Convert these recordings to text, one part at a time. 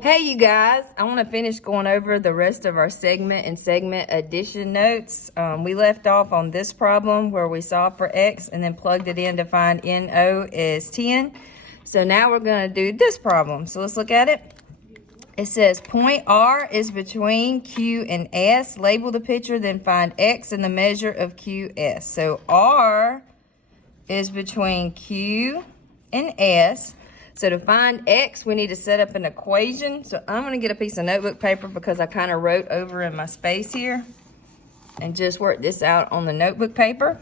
Hey you guys, I want to finish going over the rest of our segment and segment addition notes. We left off on this problem where we solved for x and then plugged it in to find NO is 10. So now we're going to do this problem. So let's look at it. It says point R is between Q and S. Label the picture, then find x and the measure of QS. So R is between Q and S. So to find x, we need to set up an equation. So I'm going to get a piece of notebook paper because I kind of wrote over in my space here and just work this out on the notebook paper.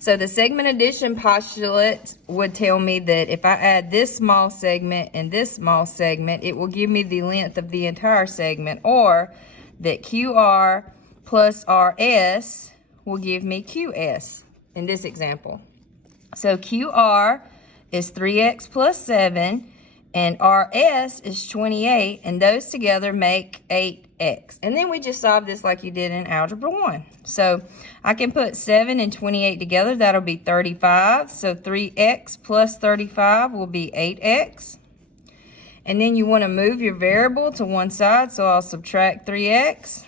So the segment addition postulate would tell me that if I add this small segment and this small segment, it will give me the length of the entire segment, or that QR plus RS will give me QS in this example. So QR is 3x plus 7, and RS is 28, and those together make 8x. And then we just solve this like you did in Algebra 1. So I can put 7 and 28 together. That'll be 35. So 3x plus 35 will be 8x. And then you want to move your variable to one side, so I'll subtract 3x.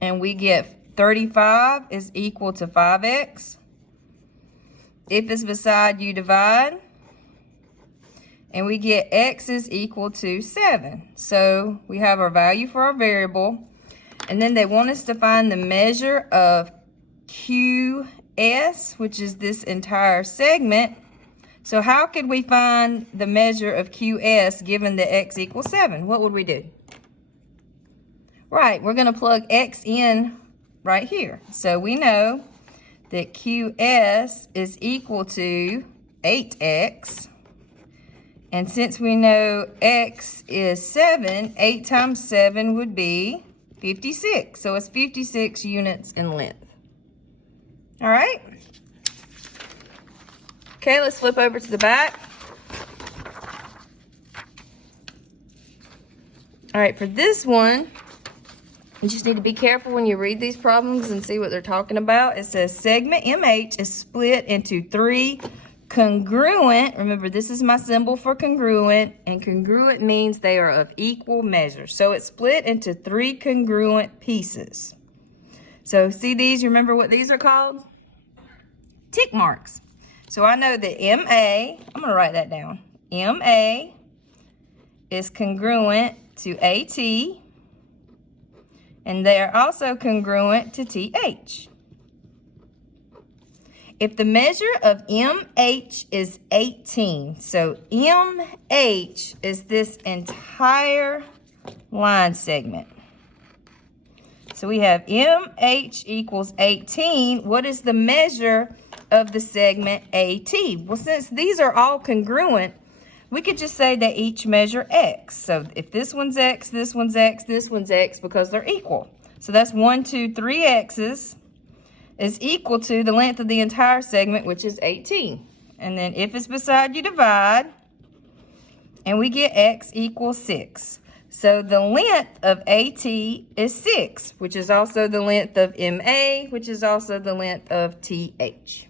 And we get 35 is equal to 5x. If it's beside, you divide. And we get x is equal to 7. So we have our value for our variable. And then they want us to find the measure of QS, which is this entire segment. So how could we find the measure of QS given that x equals 7? What would we do? Right, we're going to plug x in right here. So we know that QS is equal to 8x. And since we know x is 7, 8 times 7 would be 56. So it's 56 units in length. All right. Okay, let's flip over to the back. All right, for this one, you just need to be careful when you read these problems and see what they're talking about. It says segment MH is split into 3 congruent. Remember, this is my symbol for congruent, and congruent means they are of equal measure. So it's split into 3 congruent pieces. So see these? You remember what these are called? Tick marks. So I know that MA, I'm going to write that down. MA is congruent to AT. And they are also congruent to TH. If the measure of MH is 18, so MH is this entire line segment. So we have MH equals 18. What is the measure of the segment AT? Well, since these are all congruent, we could just say they each measure x. So if this one's x, this one's x, this one's x, because they're equal. So that's 1, 2, 3 x's is equal to the length of the entire segment, which is 18. And then if it's beside, you divide, and we get x equals 6. So the length of AT is 6, which is also the length of MA, which is also the length of TH.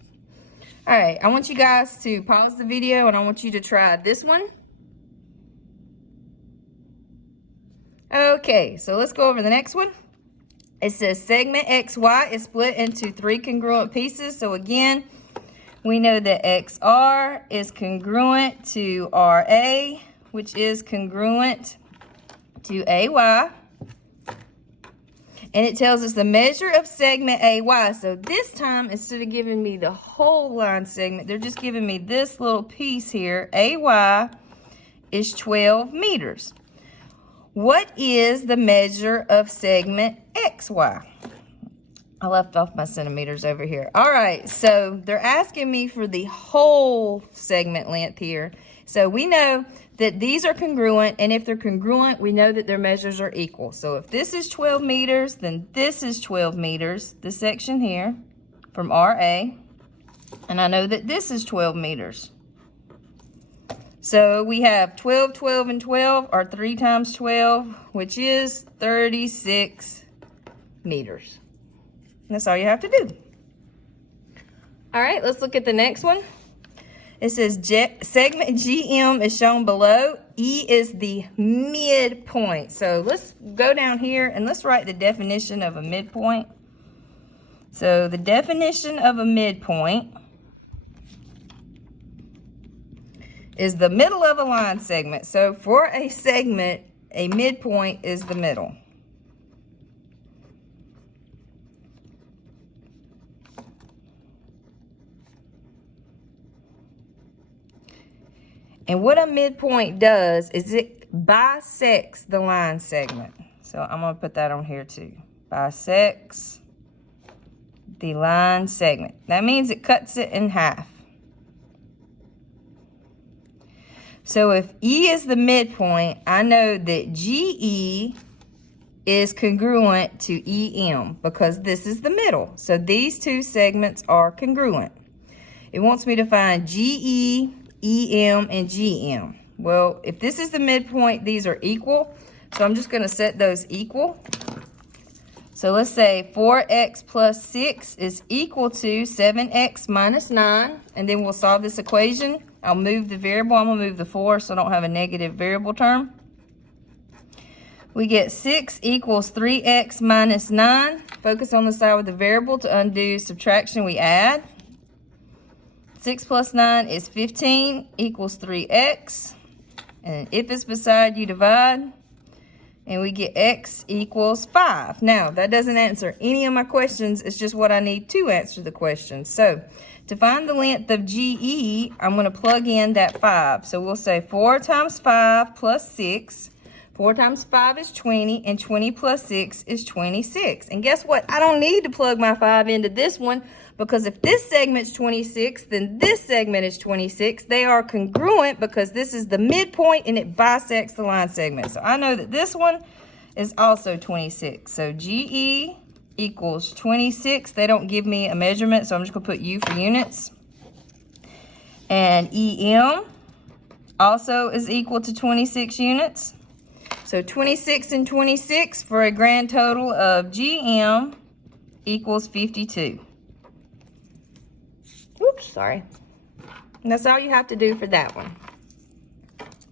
All right, I want you guys to pause the video and I want you to try this one. Okay, so let's go over the next one. It says segment XY is split into 3 congruent pieces. So again, we know that XR is congruent to RA, which is congruent to AY. And it tells us the measure of segment AY. So this time, instead of giving me the whole line segment, they're just giving me this little piece here. AY is 12 meters. What is the measure of segment XY? I left off my centimeters over here. All right, so they're asking me for the whole segment length here. So we know that these are congruent, and if they're congruent, we know that their measures are equal. So if this is 12 meters, then this is 12 meters, this section here from RA, and I know that this is 12 meters. So we have 12, 12, and 12 are 3 times 12, which is 36 meters. And that's all you have to do. All right, let's look at the next one. It says segment GM is shown below. E is the midpoint. So let's go down here and let's write the definition of a midpoint. So the definition of a midpoint is the middle of a line segment. So for a segment, a midpoint is the middle. And what a midpoint does is it bisects the line segment. So I'm going to put that on here too. Bisects the line segment. That means it cuts it in half. So if E is the midpoint, I know that GE is congruent to EM because this is the middle. So these two segments are congruent. It wants me to find GE, EM, and GM. Well, if this is the midpoint, these are equal. So I'm just going to set those equal. So let's say 4x plus 6 is equal to 7x minus 9. And then we'll solve this equation. I'll move the variable. I'm going to move the 4 so I don't have a negative variable term. We get 6 equals 3x minus 9. Focus on the side with the variable. To undo subtraction, we add. 6 plus 9 is 15 equals 3x. And if it's beside, you divide. And we get x equals 5. Now, that doesn't answer any of my questions. It's just what I need to answer the question. So, to find the length of GE, I'm going to plug in that 5. So, we'll say 4 times 5 plus 6. 4 times 5 is 20, and 20 plus 6 is 26. And guess what? I don't need to plug my 5 into this one, because if this segment's 26, then this segment is 26. They are congruent because this is the midpoint and it bisects the line segment. So I know that this one is also 26. So GE equals 26. They don't give me a measurement, so I'm just going to put U for units. And EM also is equal to 26 units. So 26 and 26 for a grand total of GM equals 52. Oops, sorry. And that's all you have to do for that one.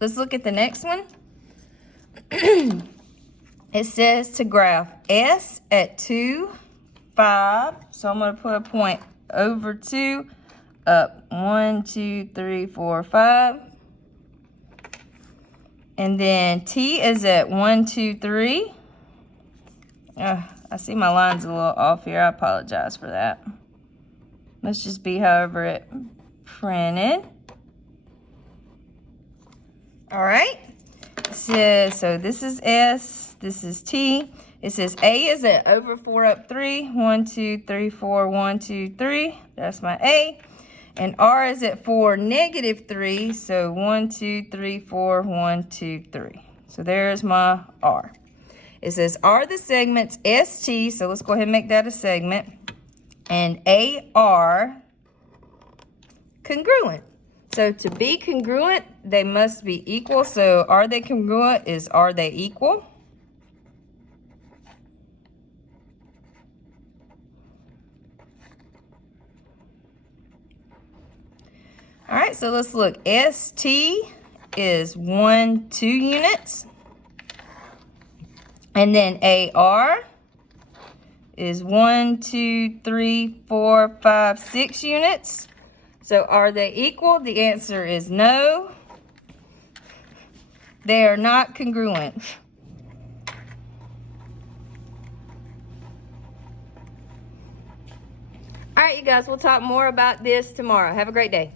Let's look at the next one. It says to graph S at 2, 5. So I'm going to put a point over 2, up 1, 2, 3, 4, 5. And then T is at 1, 2, 3. I see my line's a little off here. I apologize for that. Let's just be however it printed. All right. It says, so this is S, this is T. It says A is at over 4 up 3. 1, 2, 3, 4, 1, 2, 3. That's my A. And R is at 4, negative 3. So 1, 2, 3, 4, 1, 2, 3. So there's my R. It says, are the segments ST, so let's go ahead and make that a segment, and AR congruent. So to be congruent, they must be equal. So are they congruent is are they equal? All right, so let's look. ST is 1, 2 units. And then AR is 1, 2, 3, 4, 5, 6 units. So are they equal? The answer is no. They are not congruent. All right, you guys, we'll talk more about this tomorrow. Have a great day.